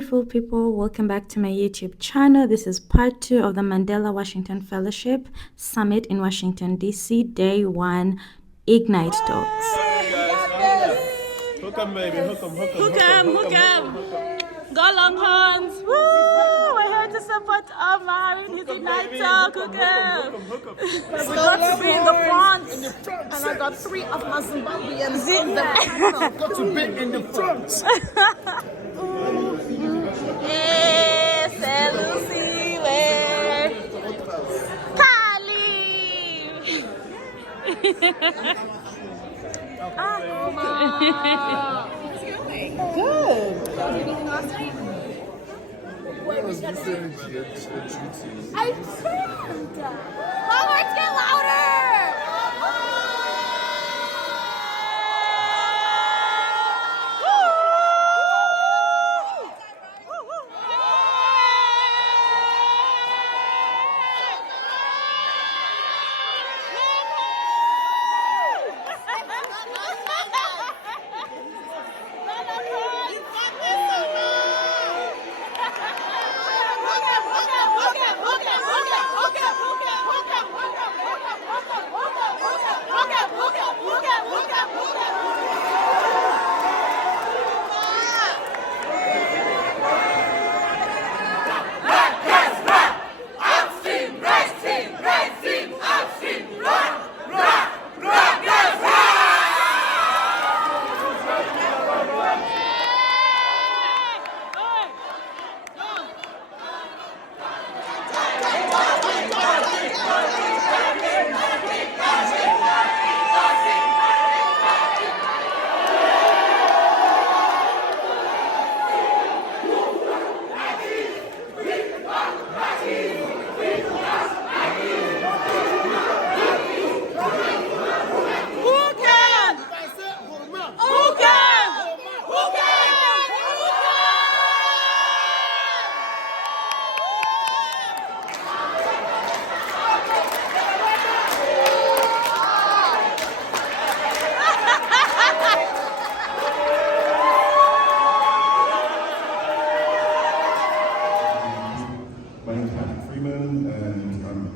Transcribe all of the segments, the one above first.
beautiful people. Welcome back to my YouTube channel. This is part 2 of the Mandela Washington Fellowship Summit in Washington, D.C. Day 1 Ignite Talks. Hook 'em, baby. Hook 'em. Hook 'em. Go Longhorns. Woo! We're here to support Omar in his Ignite Talk. Hook 'em. We got to be in the front. And I got 3 of my Zimbabweans in the panel. Got to be in the front. Yes, Lucy, where? Kali. Good. Where was this energy? I turned. Let's get louder.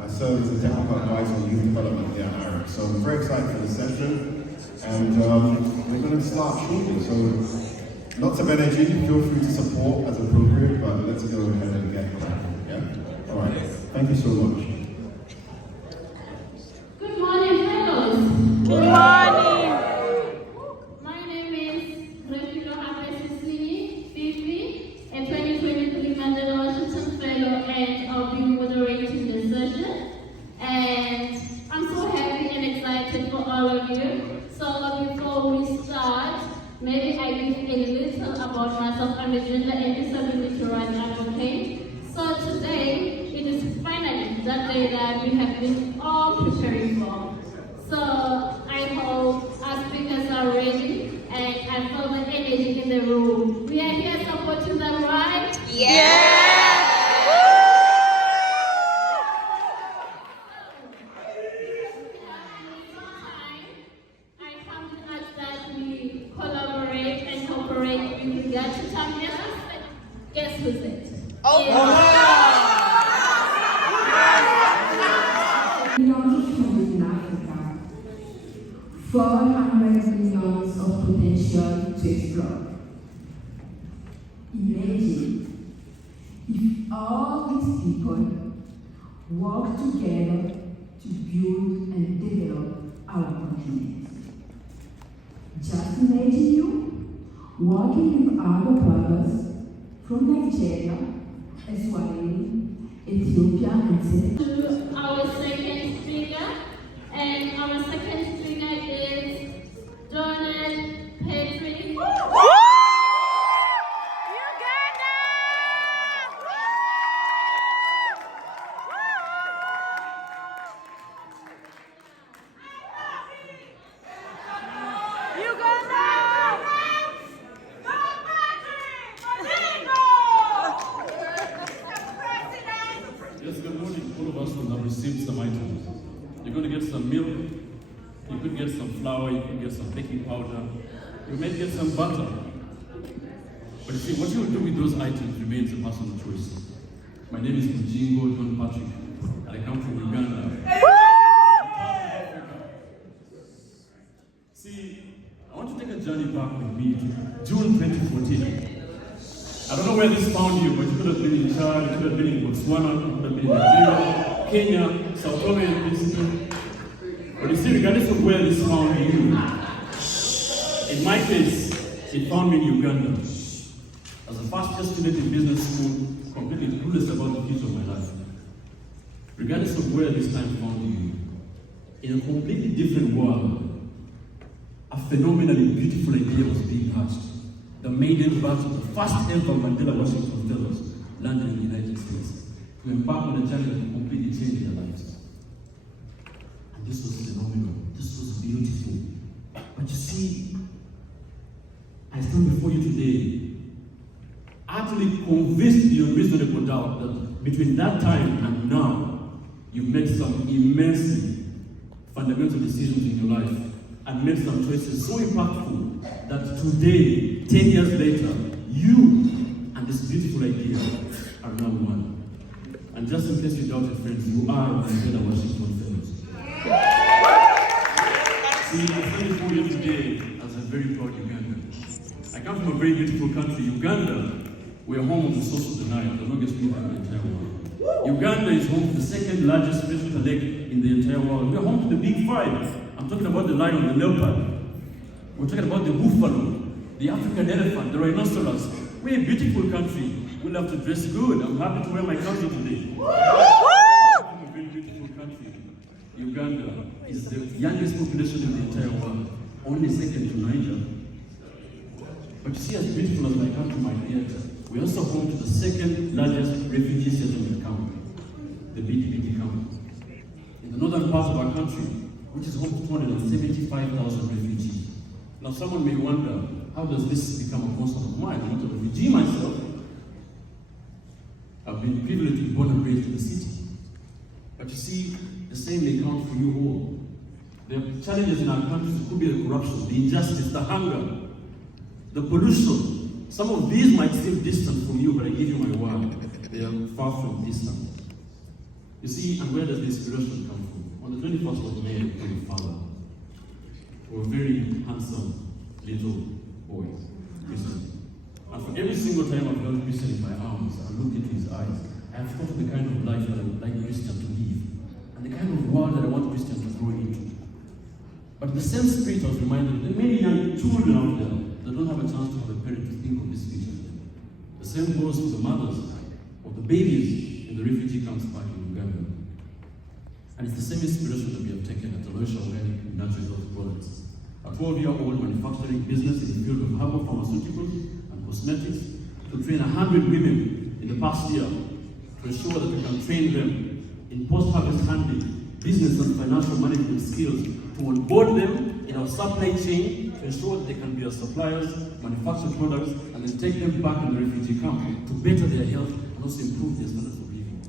I serve as a technical advisor on youth development here at ARIC. So I'm very excited for this session, and we're going to start shortly. So lots of energy, feel free to support as appropriate, but let's go ahead and get cracking, yeah? All right, thank you so much. Good morning, fellows. Good morning. My name is Refilo Hapesisini, Fifi, a 2023 Mandela Washington Fellow, and I'll be moderating the session. And I'm so happy and excited for all of you. So before we start, maybe I give a little about myself. I'm a gender and disability rights advocate. So today, it is finally that day that we have been all preparing for. So I hope our speakers are ready, and I feel the energy in the room. We are here supporting them, right? I come to ask that we collaborate and cooperate with regard to champions. Guess who's it? Millions in Africa, 400 millions of potential to explore. Imagine if all these people work together to build and develop our continent. Just imagine you working with other brothers from Nigeria, Eswatini, Ethiopia, and Senegal. To our second speaker, and our second speaker is Donald Petrie. Yes, good morning. All of us will have received some items. You're going to get some milk, you could get some flour, you could get some baking powder, you may get some butter. But you see, what you will do with those items remains a personal choice. My name is Mujingo John Patrick, and I come from Uganda. See, I want to take a journey back with me to June 2014. I don't know where this found you, but you could have been in Chad, you could have been in Botswana, you could have been in Nigeria, Kenya, Sao Tome and Principe. But you see, regardless of where this found you, in my case, it found me in Uganda. As a first-year student in business school, completely clueless about the future of my life. Regardless of where this time found you, in a completely different world, a phenomenally beautiful idea was being hatched. The maiden batch of the first ever Mandela Washington Fellows landed in the United States to embark on a journey that would completely change their lives. And this was phenomenal. This was beautiful. But you see, I stand before you today, utterly convinced beyond reasonable doubt that between that time and now, you've made some immensely fundamental decisions in your life and made some choices so impactful that today, 10 years later, you and this beautiful idea are now one. And just in case you doubted, friends, you are Mandela Washington Fellows. See, I stand before you today as a very proud Ugandan. I come from a very beautiful country, Uganda. We are home of the source of the Nile, the longest river in the entire world. Uganda is home to the second largest freshwater lake in the entire world. We are home to the big five. I'm talking about the lion, the leopard. We're talking about the buffalo, the African elephant, the rhinoceros. We're a beautiful country. We love to dress good. I'm happy to wear my country today. We're a very beautiful country. Uganda is the youngest population in the entire world, only second to Niger. But you see, as beautiful as my country might be, we're also home to the second largest refugee settlement camp, the BDBD camp. In the northern part of our country, which is home to 275,000 refugees. Now someone may wonder, how does this become a concern of mine? I'm not a refugee myself. I've been privileged to be born and raised in the city. But you see, the same may count for you all. There are challenges in our countries. It could be the corruption, the injustice, the hunger, the pollution. Some of these might seem distant from you, but I give you my word, they are far from distant. You see, and where does the inspiration come from? On the 21st of May, I became a father to a very handsome little boy, Christian. And for every single time I've held Christian in my arms and looked into his eyes, I have thought of the kind of life that I would like Christian to live, and the kind of world that I want Christian to grow into. But in the same spirit, I was reminded that there are many young children out there that don't have a chance to have a parent to think of this future. The same goes for the mothers of the babies in the refugee camps back in Uganda. And it's the same inspiration that we have taken at Aloysia Organic Natural Health Products, a 12-year-old manufacturing business in the field of herbal pharmaceuticals and cosmetics, to train 100 women in the past year to ensure that we can train them in post-harvest handling, business and financial management skills, to onboard them in our supply chain to ensure that they can be our suppliers, manufacture products, and then take them back in the refugee camp to better their health and also improve their standards of living.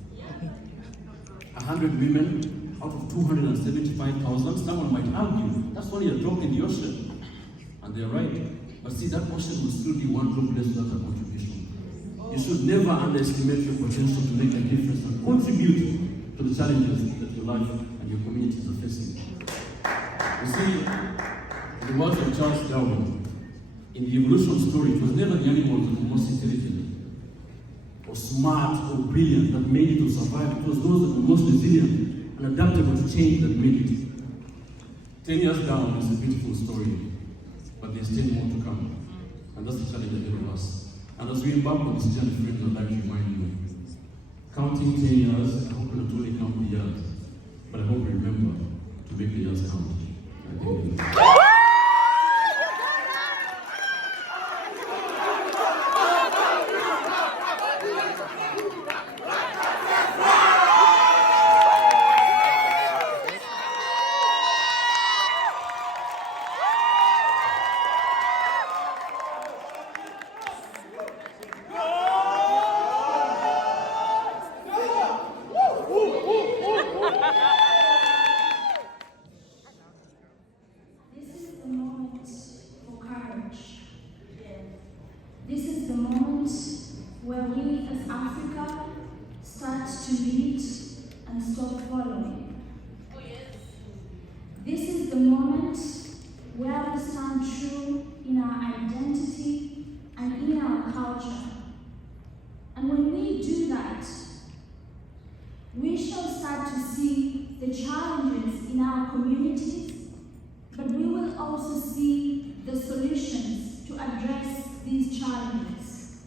100 women out of 275,000. Someone might argue, that's only a drop in the ocean. And they're right. But see, that ocean will still be one drop less without a contribution. You should never underestimate your potential to make a difference and contribute to the challenges that your life and your communities are facing. You see, in the words of Charles Darwin, in the evolution story, it was never the animals that were most intelligent, or smart, or brilliant that made it to survive. It was those that were most resilient and adaptable to change that made it. 10 years down is a beautiful story, but there's 10 more to come. And that's the challenge ahead of us. And as we embark on this journey, friends, I'd like to remind you, counting 10 years, I hope we not only count the years, but I hope we remember to make the years count. I thank you. This is is the moment where we as Africa start to lead and stop following. This is the moment where we stand true in our identity and in our culture. And when we do that, we shall start to see the challenges in our communities, but we will also see the solutions to address these challenges.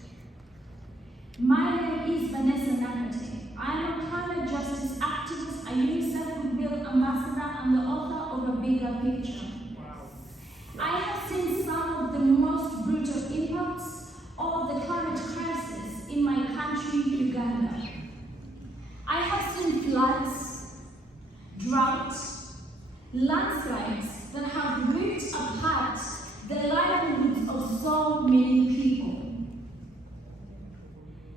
My name is Vanessa Nakate. I am a climate justice activist, a UNICEF Goodwill Ambassador, and the author of A Bigger Picture. I have seen some of the most brutal impacts of the climate crisis in my country, Uganda. I have seen floods, droughts, landslides that have ripped apart the livelihoods of so many people.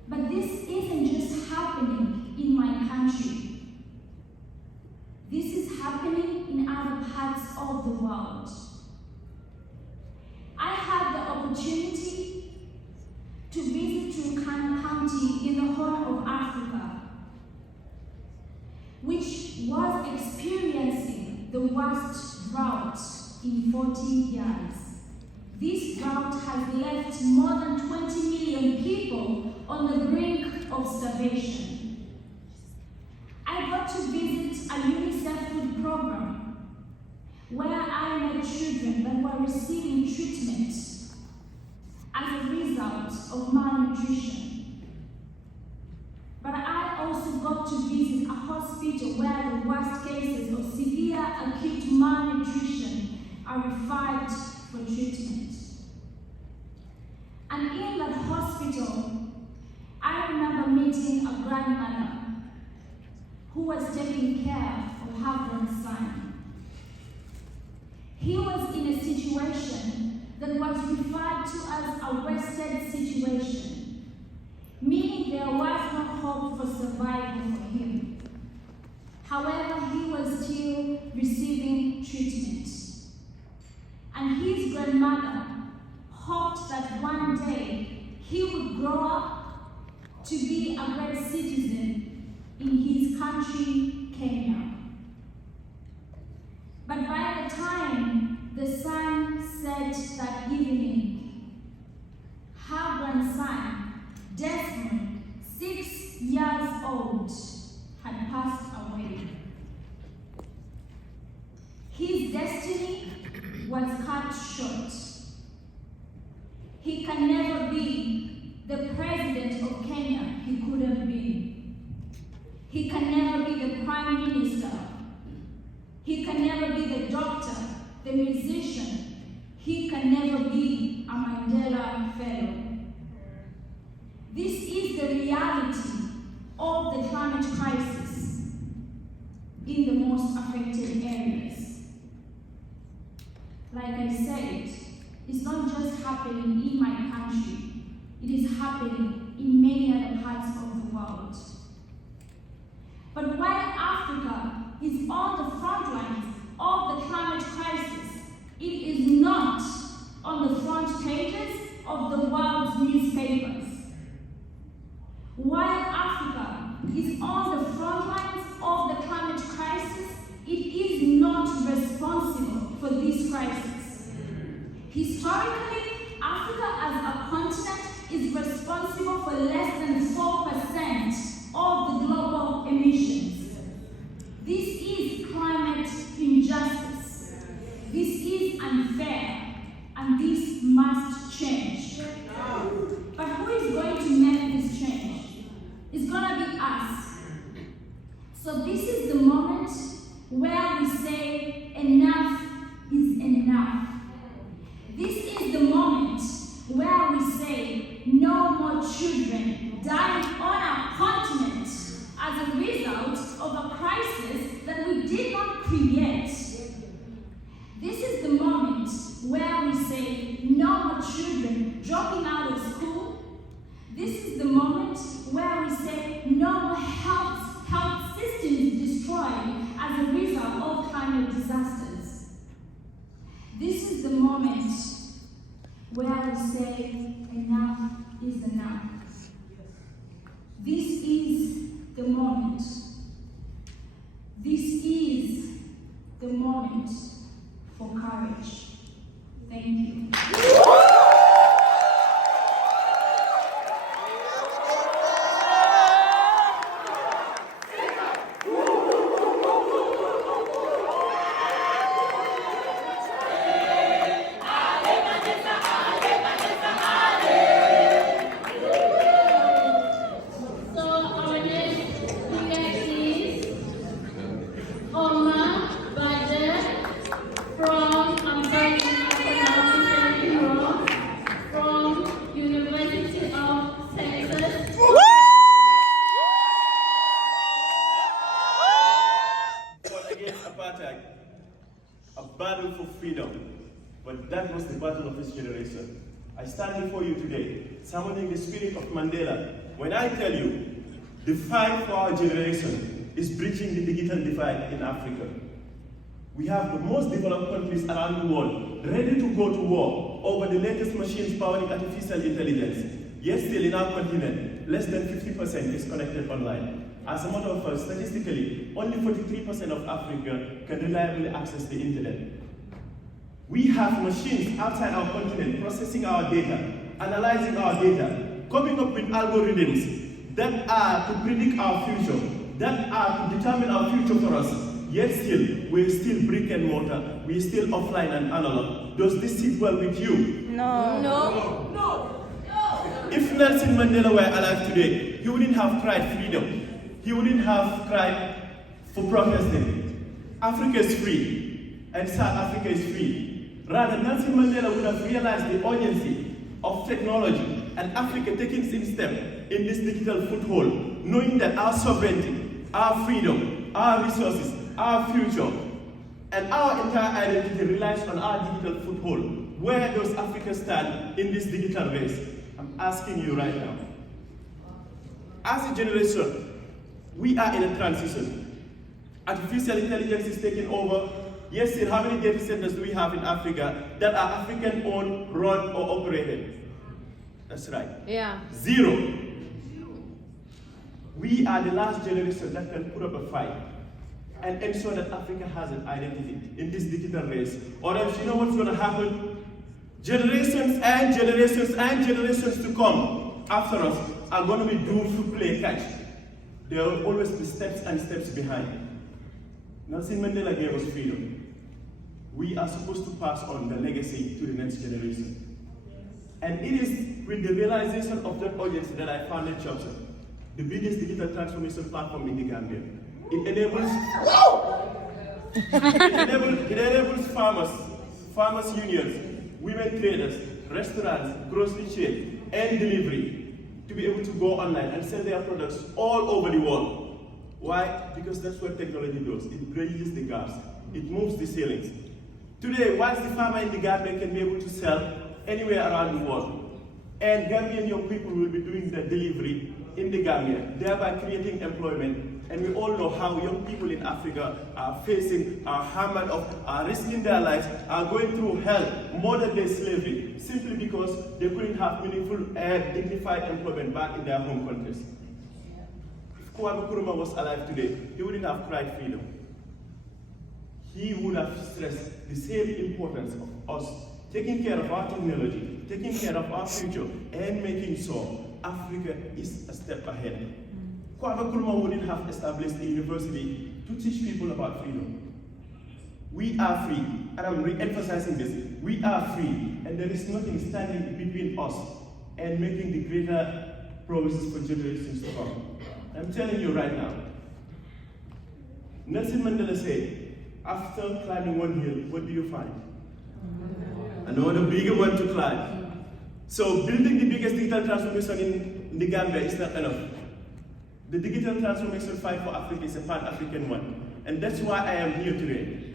But this isn't just happening in my country. This is happening in other parts of the world. I had the opportunity to visit Turkana County in the Horn of Africa, which was experiencing the worst drought in 40 years. This drought has left more than 20 million people on the brink of starvation. I got to visit a UNICEF food program where I met children that were receiving treatment as a result of malnutrition. But I also got to visit a hospital where the worst cases of severe acute malnutrition are referred for treatment. And in that hospital, I remember meeting a grandmother who was taking care of her grandson. He was in a situation that was referred to as a wasted situation, meaning there was no hope for survival for him. However, he was still receiving treatment. And his grandmother hoped that one day he would grow up to be a great citizen in his country, Kenya. But by the time the sun set that evening, her grandson, Desmond, 6 years old, had passed away. His destiny was cut short. He can never be the president of Kenya he could have been. He can never be the prime minister. He can never be the doctor, the musician. He can never be a Mandela Fellow. This is the reality of the climate crisis in the most affected areas. Like I said, it's not just happening in my country, it is happening in many other parts of the world. But while Africa is on the front lines of the climate crisis, it is not on the front pages of the world's newspapers. While Africa is on the front lines of the climate crisis, it is not responsible for this crisis. Historically, Africa as a continent is responsible for less than 4% of the global emissions. This is climate injustice. This is unfair, and this must change. But who is going to make this change? It's going to be us. So this is the moment where we say enough is enough. This is the moment where we say no more children dying on our continent as a result of a crisis that we did not create. This is the moment where we say no more children dropping out of school. This is the moment where we say no more health systems destroyed as a result of climate disasters. This is the moment where we say enough but that was the battle of his generation. I stand before you today, summoning the spirit of Mandela, when I tell you, the fight for our generation is bridging the digital divide in Africa. We have the most developed countries around the world ready to go to war over the latest machines powering artificial intelligence. Yet still in our continent, less than 50% is connected online. As a matter of fact, statistically, only 43% of Africa can reliably access the internet. We have machines outside our continent processing our data, analyzing our data, coming up with algorithms that are to predict our future, that are to determine our future for us. Yet still, we're still brick and mortar, we're still offline and analog. Does this sit well with you? No. No. No. If Nelson Mandela were alive today, he wouldn't have cried freedom. He wouldn't have cried for protesting. Africa is free, and South Africa is free. Rather, Nelson Mandela would have realized the urgency of technology and Africa taking some step in this digital foothold, knowing that our sovereignty, our freedom, our resources, our future, and our entire identity relies on our digital foothold. Where does Africa stand in this digital race? I'm asking you right now. As a generation, we are in a transition. Artificial intelligence is taking over. Yes, sir, how many data centers do we have in Africa that are African-owned, run, or operated? That's right. Yeah. 0. We are the last generation that can put up a fight and ensure that Africa has an identity in this digital race. Or else, you know what's going to happen? Generations and generations and generations to come after us are going to be doomed to play catch. There will always be steps and steps behind. Nelson Mandela gave us freedom. We are supposed to pass on the legacy to the next generation. And it is with the realization of that urgency that I founded Chopsa, the biggest digital transformation platform in the Gambia. It enables farmers unions, women traders, restaurants, grocery chains, and delivery to be able to go online and sell their products all over the world. Why? Because that's what technology does. It bridges the gaps. It moves the ceilings. Today, whilst the farmer in the Gambia can be able to sell anywhere around the world, and Gambian young people will be doing the delivery in the Gambia, thereby creating employment. And we all know how young people in Africa are facing, are hammered up, are risking their lives, are going through hell, modern day slavery, simply because they couldn't have meaningful and dignified employment back in their home countries. If Kwame Nkrumah was alive today, he wouldn't have cried freedom. He would have stressed the same importance of us taking care of our technology, taking care of our future, and making sure Africa is a step ahead. Kwame Nkrumah wouldn't have established a university to teach people about freedom. We are free, and I'm re-emphasizing this. We are free, and there is nothing standing between us and making the greater promises for generations to come. I'm telling you right now, Nelson Mandela said, after climbing one hill, what do you find? Another bigger one to climb. So building the biggest digital transformation in the Gambia is not enough. The digital transformation fight for Africa is a pan-African one. And that's why I am here today.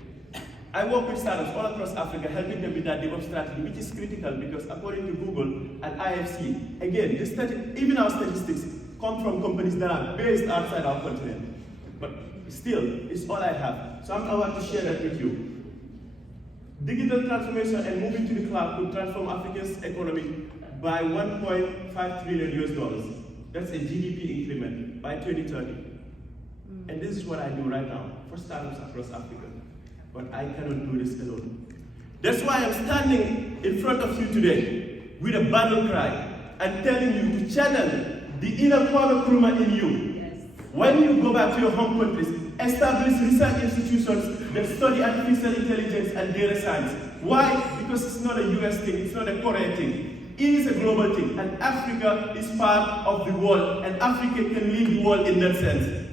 I work with startups all across Africa, helping them with that DevOps strategy, which is critical because according to Google and IFC, again, even our statistics come from companies that are based outside our continent. But still, it's all I have. So I want to share that with you. Digital transformation and moving to the cloud could transform Africa's economy by $1.5 trillion. That's a GDP increment by 2030. And this is what I do right now for startups across Africa. But I cannot do this alone. That's why I'm standing in front of you today with a battle cry and telling you to channel the inner Kwame Nkrumah in you. Yes. When you go back to your home countries, establish research institutions that study artificial intelligence and data science. Why? Because it's not a US thing, it's not a Korean thing. It is a global thing, and Africa is part of the world, and Africa can lead the world in that sense.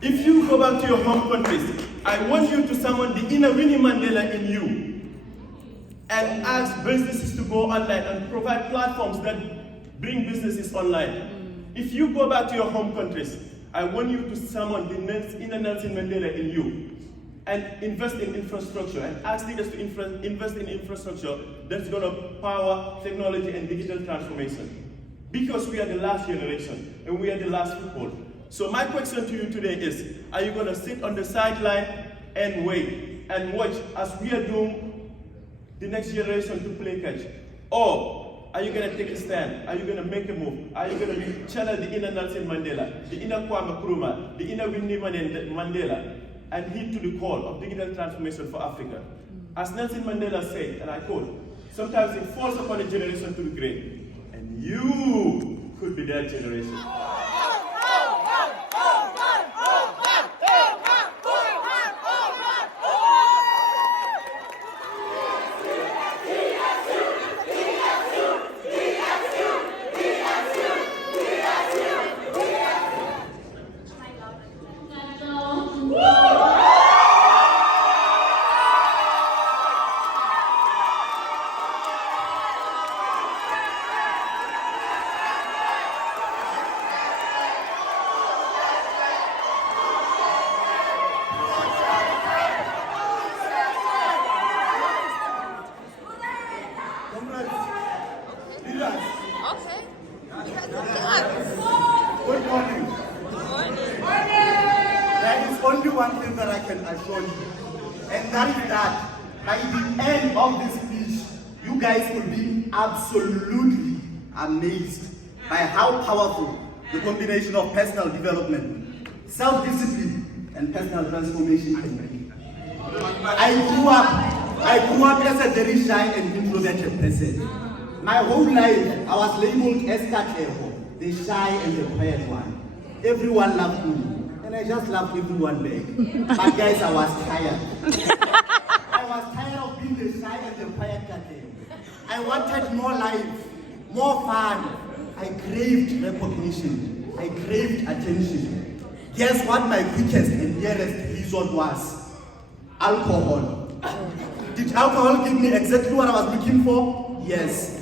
If you go back to your home countries, I want you to summon the inner Winnie Mandela in you and ask businesses to go online and provide platforms that bring businesses online. If you go back to your home countries, I want you to summon the inner Nelson Mandela in you and invest in infrastructure and ask leaders to invest in infrastructure that's going to power technology and digital transformation. Because we are the last generation and we are the last people. So my question to you today is, are you going to sit on the sideline and wait and watch as we are doing the next generation to play catch? Or are you going to take a stand? Are you going to make a move? Are you going to channel the inner Nelson Mandela, the inner Kwame Nkrumah, the inner Winnie Mandela, and heed to the call of digital transformation for Africa? As Nelson Mandela said, and I quote, sometimes it falls upon a generation to be great, and you could be that generation. Good morning. There is only one thing that I can assure you, and that is that by the end of this speech, you guys will be absolutely amazed by how powerful the combination of personal development, self-discipline, and personal transformation can be. I grew up as a very shy and introverted person. My whole life, I was labeled as Katlego, the shy and the quiet one. Everyone loved me, and I just loved everyone back. But guys, I was tired. I was tired of being the shy and the quiet Katlego. I wanted more life, more fun. I craved recognition. I craved attention. Guess what my quickest and dearest resort was? Alcohol. Did alcohol give me exactly what I was looking for? Yes.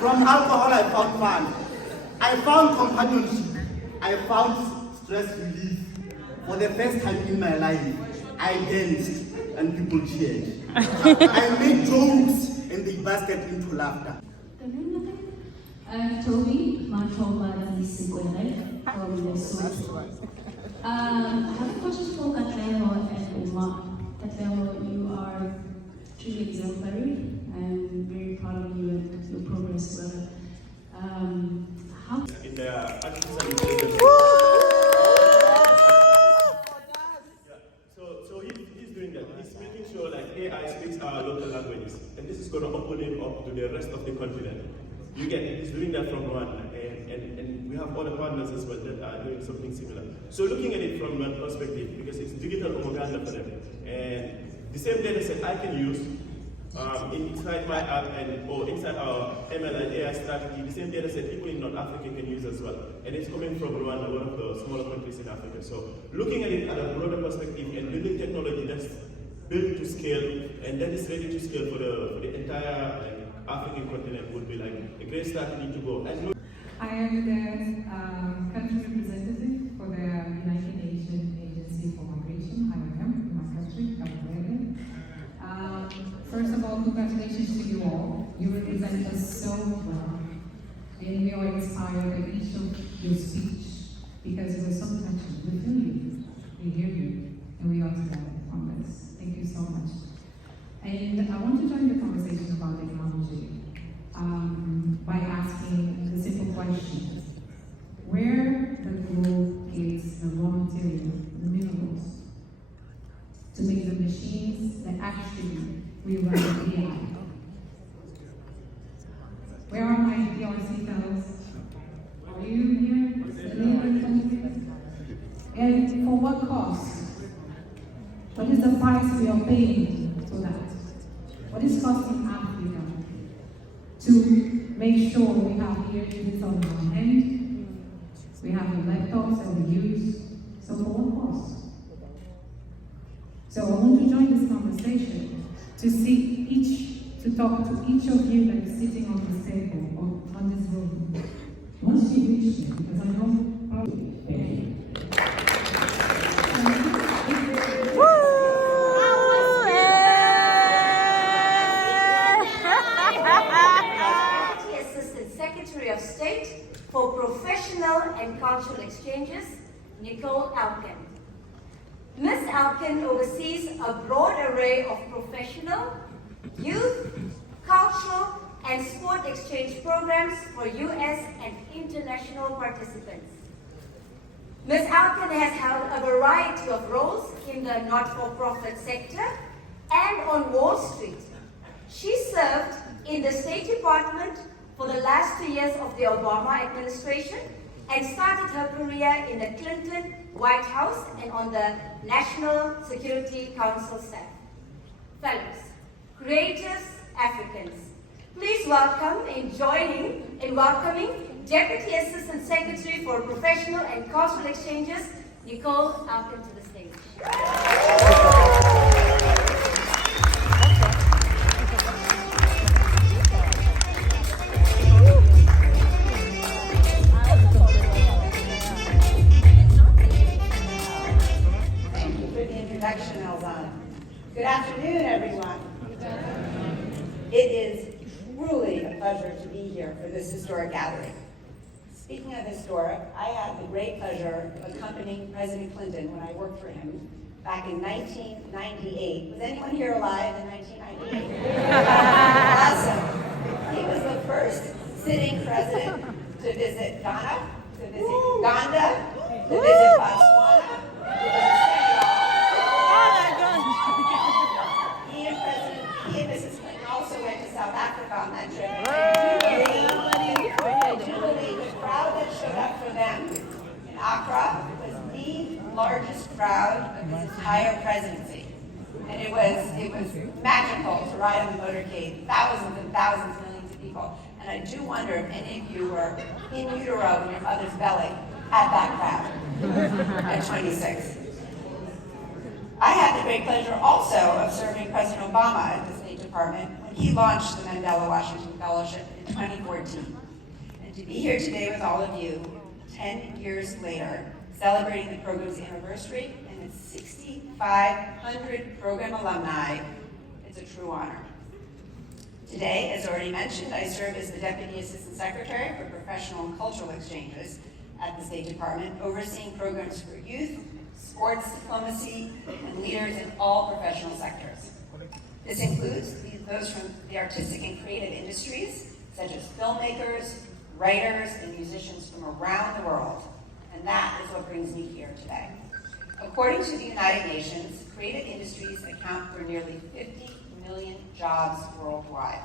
From alcohol I found fun. I found companionship. I found stress relief. For the first time in my life, I danced and people cheered. I made jokes and they bursted into laughter. I'm Toby Matoba Nisikwele from Lesotho. I have a question for Katlego and Umar. Katlego, you are truly exemplary. I'm very proud of you and your progress, brother. How? In the artificial intelligence. So he's doing that. He's making sure like AI speaks our local languages, and this is going to open it up to the rest of the continent. You get it. He's doing that from Rwanda, and we have other partners as well that are doing something similar. So looking at it from that perspective, because it's digital propaganda for them, and the same data set I can use inside my app or inside our ML and AI strategy, the same data set people in North Africa can use as well. And it's coming from Rwanda, one of the smaller countries in Africa. So looking at it at a broader perspective and building technology that's built to scale and that is ready to scale for the entire African continent would be like a great strategy to go. And I am the country representative for the United Nations Agency for Migration, IOM, in my country, California. First of all, congratulations to you all. You represent us so well. And we are inspired by each of your speech because it was so touching. We feel you, we hear you, and we are together on this. Thank you so much. And I want to join the conversation about technology by asking the simple question: where the globe gets the raw material, the minerals, to make the machines that actually we run the AI. Where are my DRC fellows? Are you here? And for what cost? What is the price we are paying for that? What is costing Africa to make sure we have here this on our hand? We have the laptops that we use. So for what cost? So I want to join this conversation to talk to each of you that is sitting on this table or on this room. Once you reach there, because I know probably. Secretary of State for Professional and Cultural Exchanges, Nicole Alkin. Ms. Alkin oversees a broad array of professional, youth, cultural, and sport exchange programs for U.S. and international participants. Ms. Alkin has held a variety of roles in the not-for-profit sector and on Wall Street. She served in the State Department for the last 2 years of the Obama administration and started her career in the Clinton White House and on the National Security Council staff. Fellows, creatives, Africans, please welcome in welcoming Deputy Assistant Secretary for Professional and Cultural Exchanges, Nicole Alkin, to the stage. Thank you for the introduction, Elzana. Good afternoon, everyone. It is truly a pleasure to be here for this historic gathering. Speaking of historic, I had the great pleasure of accompanying President Clinton when I worked for him back in 1998. Was anyone here alive in 1998? Awesome. He was the first sitting president to visit Ghana, to visit Uganda, to visit Botswana, to visit Senegal. He and Mrs. Clinton also went to South Africa on that trip. I do believe the crowd that showed up for them in Accra was the largest crowd of his entire presidency. And it was magical to ride on the motorcade, thousands and thousands, millions of people. And I do wonder if any of you were in utero in your mother's belly at that crowd at 26. I had the great pleasure also of serving President Obama at the State Department when he launched the Mandela Washington Fellowship in 2014. And to be here today with all of you, 10 years later, celebrating the program's anniversary and its 6,500 program alumni, it's a true honor. Today, as already mentioned, I serve as the Deputy Assistant Secretary for Professional and Cultural Exchanges at the State Department, overseeing programs for youth, sports diplomacy, and leaders in all professional sectors. This includes those from the artistic and creative industries, such as filmmakers, writers, and musicians from around the world. And that is what brings me here today. According to the United Nations, creative industries account for nearly 50 million jobs worldwide.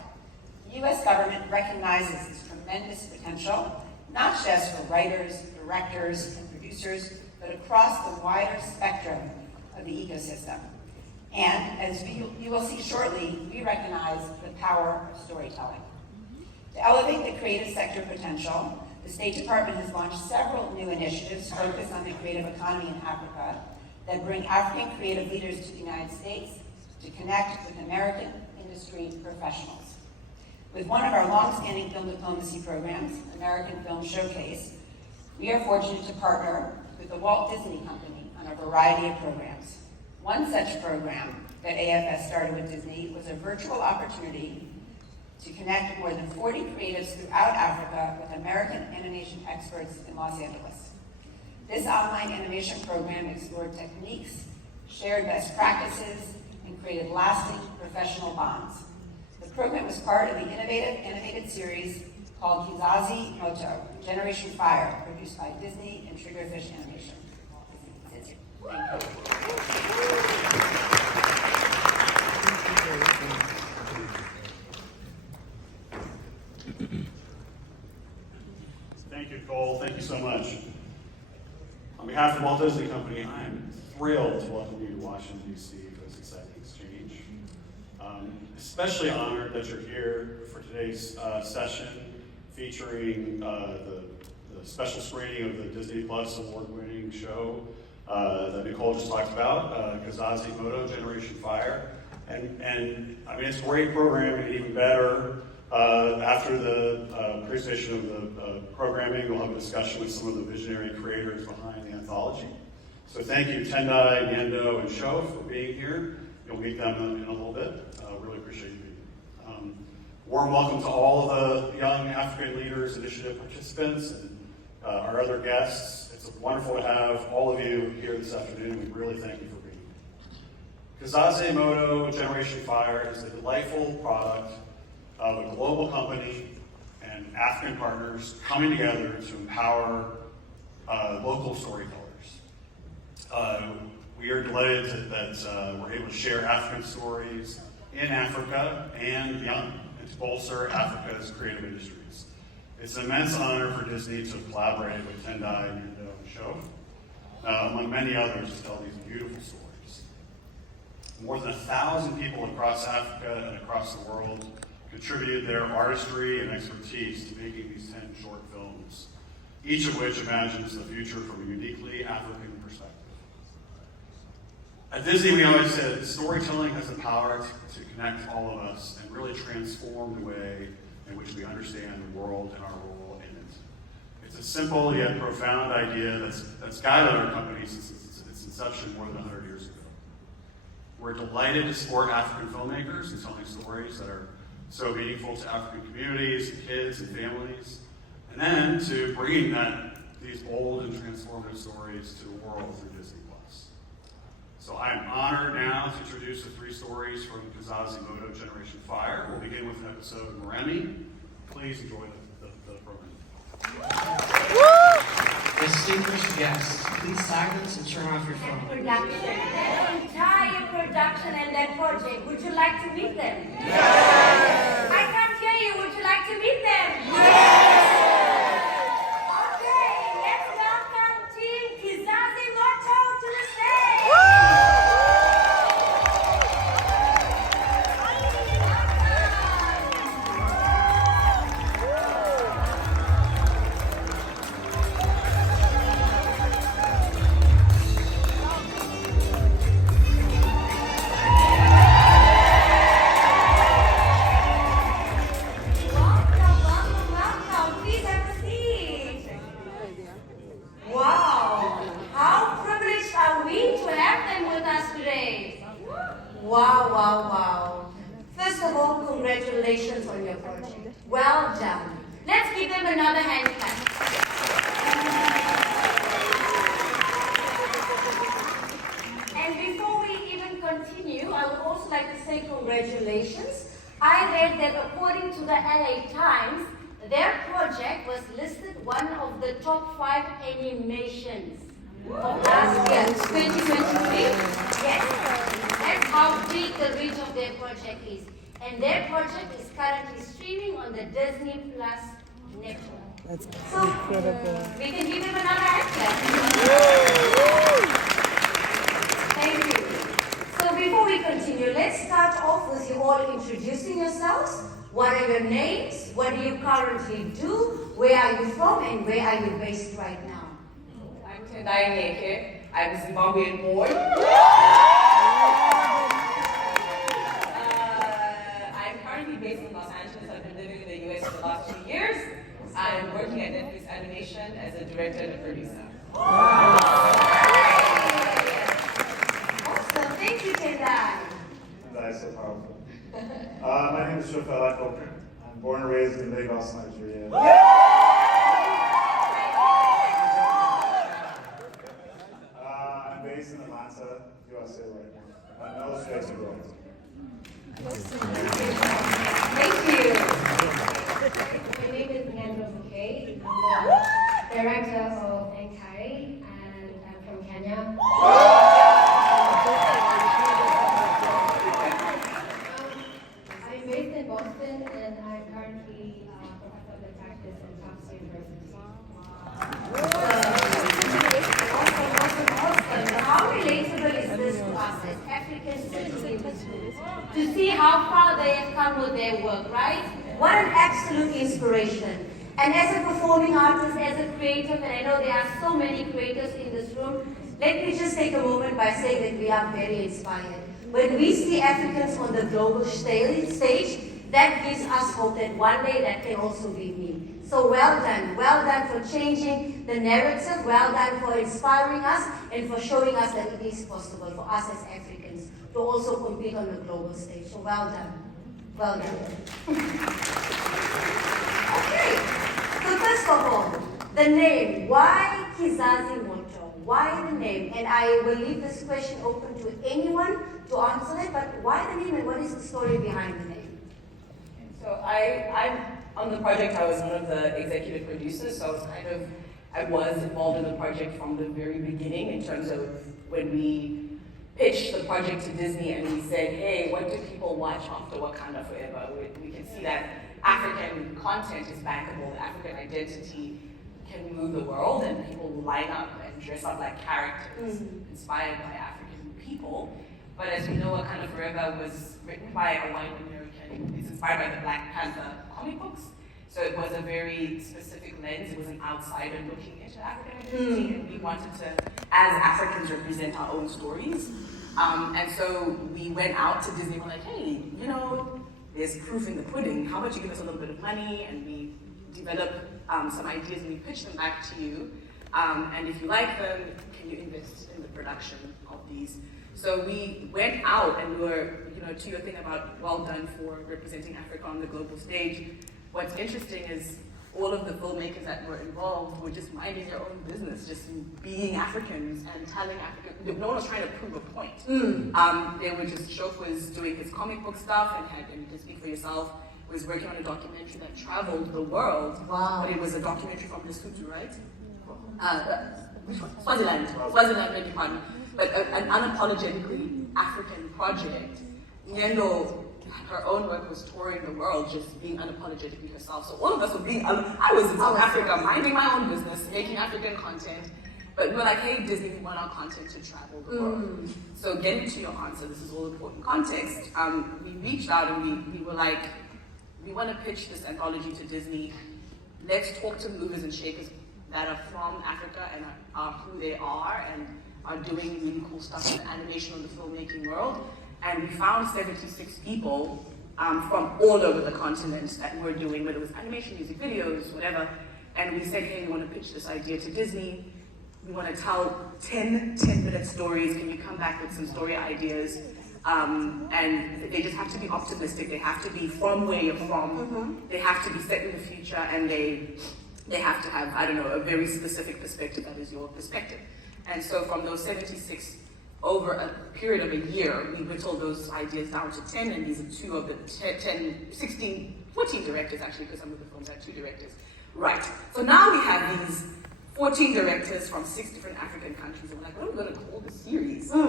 The U.S. government recognizes this tremendous potential, not just for writers, directors, and producers, but across the wider spectrum of the ecosystem. And as you will see shortly, we recognize the power of storytelling. To elevate the creative sector potential, the State Department has launched several new initiatives focused on the creative economy in Africa that bring African creative leaders to the United States to connect with American industry professionals. With one of our long-standing film diplomacy programs, American Film Showcase, we are fortunate to partner with the Walt Disney Company on a variety of programs. One such program that AFS started with Disney was a virtual opportunity to connect more than 40 creatives throughout Africa with American animation experts in Los Angeles. This online animation program explored techniques, shared best practices, and created lasting professional bonds. The program was part of the innovative animated series called Kizazi Moto, Generation Fire, produced by Disney and Triggerfish Animation. Thank you. Thank you, Cole. Thank you so much. On behalf of the Walt Disney Company, I am thrilled to welcome you to Washington, D.C. for this exciting exchange. Especially honored that you're here for today's session featuring the special screening of the Disney Plus award-winning show that Nicole just talked about, Kizazi Moto, Generation Fire. And I mean, it's a great program, and even better, after the presentation of the programming, we'll have a discussion with some of the visionary creators behind the anthology. So thank you, Tendai, Nyendo, and Sho for being here. You'll meet them in a little bit. Really appreciate you being here. warm welcome to all of the Young African Leaders Initiative participants and our other guests. It's wonderful to have all of you here this afternoon. We really thank you for being here. Kazaze Moto Generation Fire is the delightful product of a global company and African partners coming together to empower local storytellers. We are delighted that we're able to share African stories in Africa and beyond, and to bolster Africa's creative industries. It's an immense honor for Disney to collaborate with Tendai and Yundo on the show, among many others, to tell these beautiful stories. More than 1,000 people across Africa and across the world contributed their artistry and expertise to making these 10 short films, each of which imagines the future from a uniquely African perspective. At Disney, we always said that storytelling has the power to connect all of us and really transform the way in which we understand the world and our role in it. It's a simple yet profound idea that's guided our company since its inception more than 100 years ago. We're delighted to support African filmmakers in telling stories that are so meaningful to African communities, and kids, and families, and then to bringing these bold and transformative stories to the world through Disney+. So I am honored now to introduce the 3 stories from Kazaze Moto Generation Fire. We'll begin with an episode of Moremi. Please enjoy the program. Distinguished guests, please silence and turn off your phone. That entire production and that project, would you like to meet them? Yes! I can't hear you. Would you like to meet them? Yes! Okay, let's welcome Team Kazaze Moto to the stage! Wow. First of all, congratulations on your project. Well done. Let's give them another hand clap. And before we even continue, I would also like to say congratulations. I read that according to the LA Times, their project was listed one of the top 5 animations of last year, 2023. Yes. That's how big the reach of their project is. And their project is currently streaming on the Disney Plus network. That's incredible. We can give them another hand clap. Thank you. So before we continue, let's start off with you all introducing yourselves. What are your names? What do you currently do? Where are you from? And where are you based right now? I'm Tendai Nyeke. I'm a Zimbabwean born. I'm currently based in Los Angeles. I've been living in the US for the last 2 years. I'm working at Netflix Animation as a director and a producer. Awesome. Thank you, Tendai. Tendai is so powerful. My name is Shofela Koker. I'm born and raised in Lagos, Nigeria. I'm based in Atlanta, USA right now. No stress abroad. Thank you. My name is Nandra Bouquet. I'm the director of Enkari, and I'm from Kenya. I'm based in Boston, and I'm currently a professor of lit practice at Tufts University. Awesome. How relatable is this to us as African citizens to see how far they have come with their work, right? What an absolute inspiration. And as a performing artist, as a creative, and I know there are so many creators in this room, let me just take a moment by saying that we are very inspired. When we see Africans on the global stage, that gives us hope that one day that can also be me. So well done for changing the narrative, well done for inspiring us and for showing us that it is possible for us as Africans to also compete on the global stage. So well done. Well done. Okay. So first of all, the name. Why Kizazi Moto? Why the name? And I will leave this question open to anyone to answer it, but why the name and what is the story behind the name? So I'm on the project. I was one of the executive producers, so I was involved in the project from the very beginning in terms of when we pitched the project to Disney and we said, hey, what do people watch after Wakanda Forever? We can see that African content is bankable, the African identity can move the world, and people line up and dress up like characters inspired by African people. But as we know, Wakanda Forever was written by a white American. It's inspired by the Black Panther comic books. So it was a very specific lens. It was an outsider looking into African identity, and we wanted to, as Africans, represent our own stories. And so we went out to Disney. We're like, hey, you know, there's proof in the pudding. How about you give us a little bit of money, and we develop some ideas and we pitch them back to you. And if you like them, can you invest in the production of these? So we went out and we were, you know, to your thing about well done for representing Africa on the global stage. What's interesting is all of the filmmakers that were involved were just minding their own business, just being Africans and telling African. No one was trying to prove a point. They were just, Shof was doing his comic book stuff and you can speak for yourself, was working on a documentary that traveled the world. Wow. But it was a documentary from Lesotho, right? Which one? Swaziland, beg your pardon. But an unapologetically African project. Nyendo, her own work was touring the world, just being unapologetically herself. So all of us were being, I was in South Africa, minding my own business, making African content. But we were like, hey, Disney, we want our content to travel the world. So getting to your answer, this is all important context. We reached out and we were like, we want to pitch this anthology to Disney. Let's talk to movers and shakers that are from Africa and are who they are and are doing really cool stuff in the animation or the filmmaking world. And we found 76 people from all over the continent that were doing, whether it was animation, music videos, whatever. And we said, hey, we want to pitch this idea to Disney. We want to tell 10-minute stories. Can you come back with some story ideas? And they just have to be optimistic. They have to be from where you're from. They have to be set in the future, and they have to have, I don't know, a very specific perspective that is your perspective. And so from those 76, over a period of a year, we whittled those ideas down to 10, and these are 2 of the 14 directors actually, because some of the films had 2 directors. Right, so now we have these 14 directors from 6 different African countries, and we're like, what are we gonna call the series? What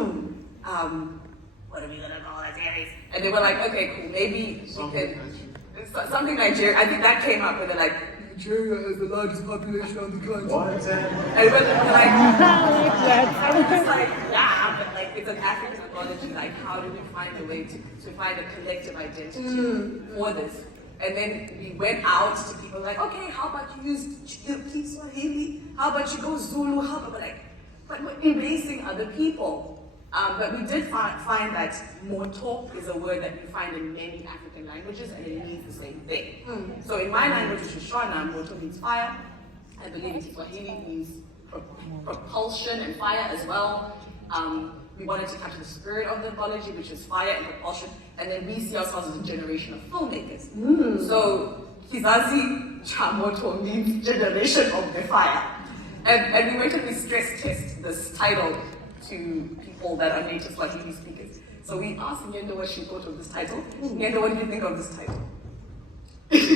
are we gonna call that series? And they were like, okay, cool, maybe we could, something Nigeria, I think that came up, where they're like, Nigeria has the largest population on the continent. What? And we're like, I was just like, yeah, but like, it's an African anthology, like, how do we find a way to find a collective identity for this? And then we went out to people like, okay, how about you use Kiswahili? How about you go Zulu? How about but we're erasing other people. But we did find that moto is a word that you find in many African languages, and it means the same thing. So in my language, which is Shona, moto means fire. I believe in Kiswahili means propulsion and fire as well. We wanted to capture the spirit of the anthology, which is fire and propulsion, and then we see ourselves as a generation of filmmakers. So Kizazi Chamoto means generation of the fire. And we went and we stress test this title to people that are native Swahili speakers. So we asked Nyendo what she thought of this title. Nyendo, what did you think of this title? This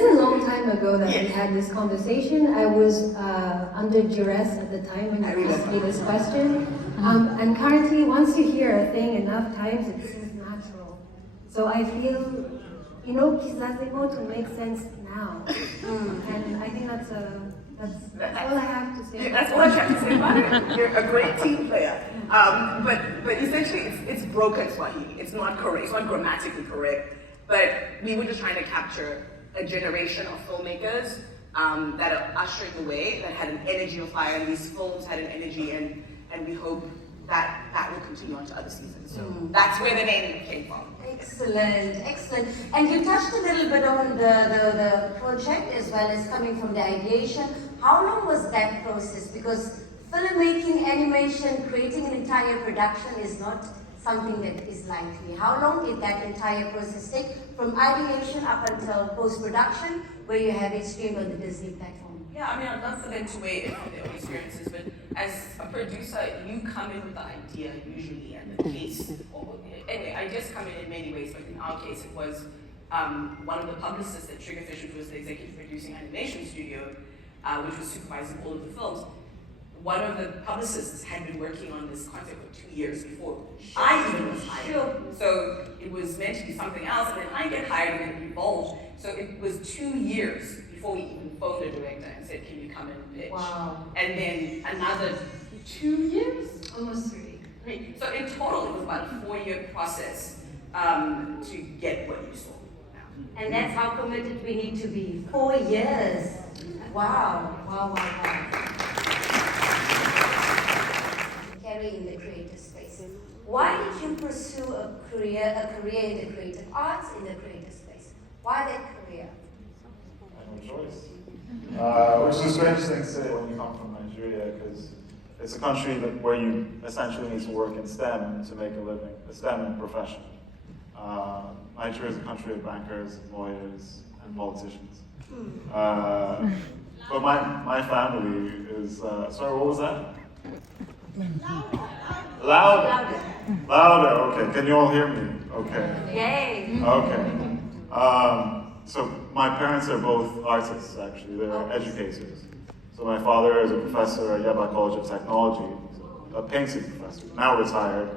is a long time ago that we had this conversation. I was under duress at the time when you asked me this question. And currently, once you hear a thing enough times, it seems natural. So I feel, you know, Kizazi Moto makes sense now. And I think that's all I have to say. That's all I have to say about it. You're a great team player. But essentially, it's broken Swahili. It's not correct. It's not grammatically correct. But we were just trying to capture a generation of filmmakers that are ushering the way, that had an energy of fire, and these films had an energy, and we hope that will continue on to other seasons. So that's where the name came from. Excellent, excellent. And you touched a little bit on the project as well as coming from the ideation. How long was that process? Because filmmaking, animation, creating an entire production is not something that is likely? How long did that entire process take from ideation up until post-production, where you have it streamed on the Disney platform? Yeah, I mean, I'd love for them to weigh in on their own experiences, but as a producer, you come in with the idea usually, and the case. Anyway, ideas come in many ways, but in our case, it was one of the publicists at Triggerfish, which was the executive producing animation studio, which was supervising all of the films. One of the publicists had been working on this concept for 2 years before I even was hired. So it was meant to be something else, and then I get hired and it evolved. So it was 2 years before we even phoned the director and said, can you come and pitch? Wow. And then another 2 years? Almost 3. Great. So in total, it was about a 4-year process to get what you saw. And that's how committed we need to be. 4 years. Wow, wow, wow, wow. Carrie in the creative space. Why did you pursue a career in the creative arts, in the creative space? Why that career? I had no choice. Which is a strange thing to say when you come from Nigeria, because it's a country where you essentially need to work in STEM to make a living, a STEM profession. Nigeria is a country of bankers, lawyers, and politicians. But my family is, sorry, what was that? Louder. Louder, okay. Can you all hear me? Okay. Yay. Okay. So my parents are both artists, actually. They're educators. So my father is a professor at Yaba College of Technology, a painting professor, now retired.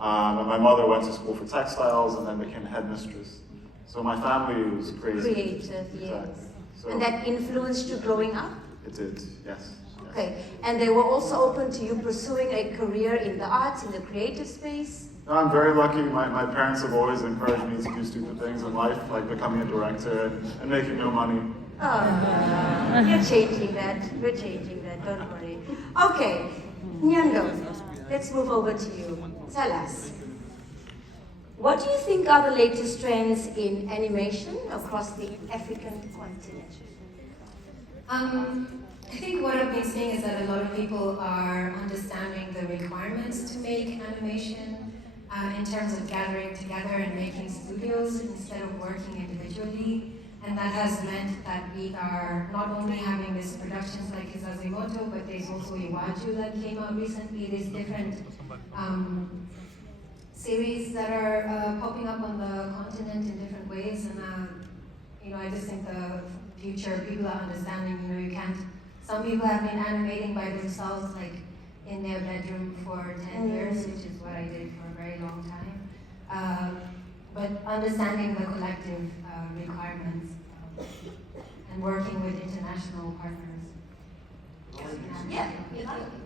And my mother went to school for textiles and then became headmistress. So my family was crazy. Creative, yes. Exactly. So and that influenced you growing up? it did, yes. Okay. And they were also open to you pursuing a career in the arts, in the creative space? No, I'm very lucky. My parents have always encouraged me to do stupid things in life, like becoming a director and making no money. Oh, you're changing that. We're changing that, don't worry. Okay, Nyando, let's move over to you. Tell us, what do you think are the latest trends in animation across the African continent? I think what I've been seeing is that a lot of people are understanding the requirements to make animation in terms of gathering together and making studios instead of working individually. And that has meant that we are not only having these productions like Izazimoto, but there's also Iwaju that came out recently. There's different series that are popping up on the continent in different ways. And I just think the future, people are understanding, you can't, some people have been animating by themselves, like in their bedroom for 10 years, which is what I did for a very long time. But understanding the collective requirements and working with international partners. Yeah,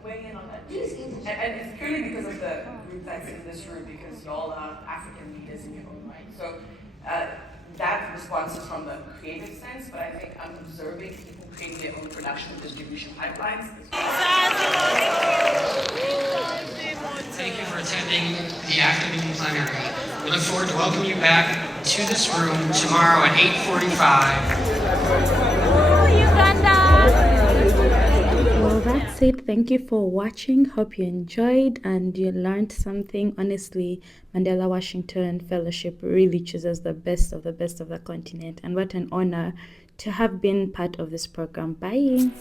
weighing in on that. And it's purely because of the group that's in this room, because y'all are African leaders in your own right. So that response is from the creative sense, but I think I'm observing people creating their own production and distribution pipelines. Thank you for attending the afternoon plenary. We look forward to welcoming you back to this room tomorrow at 8:45. Uganda! Well, that's it. Thank you for watching. Hope you enjoyed and you learned something. Honestly, Mandela Washington Fellowship really chooses the best of the continent. And what an honor to have been part of this program. Bye.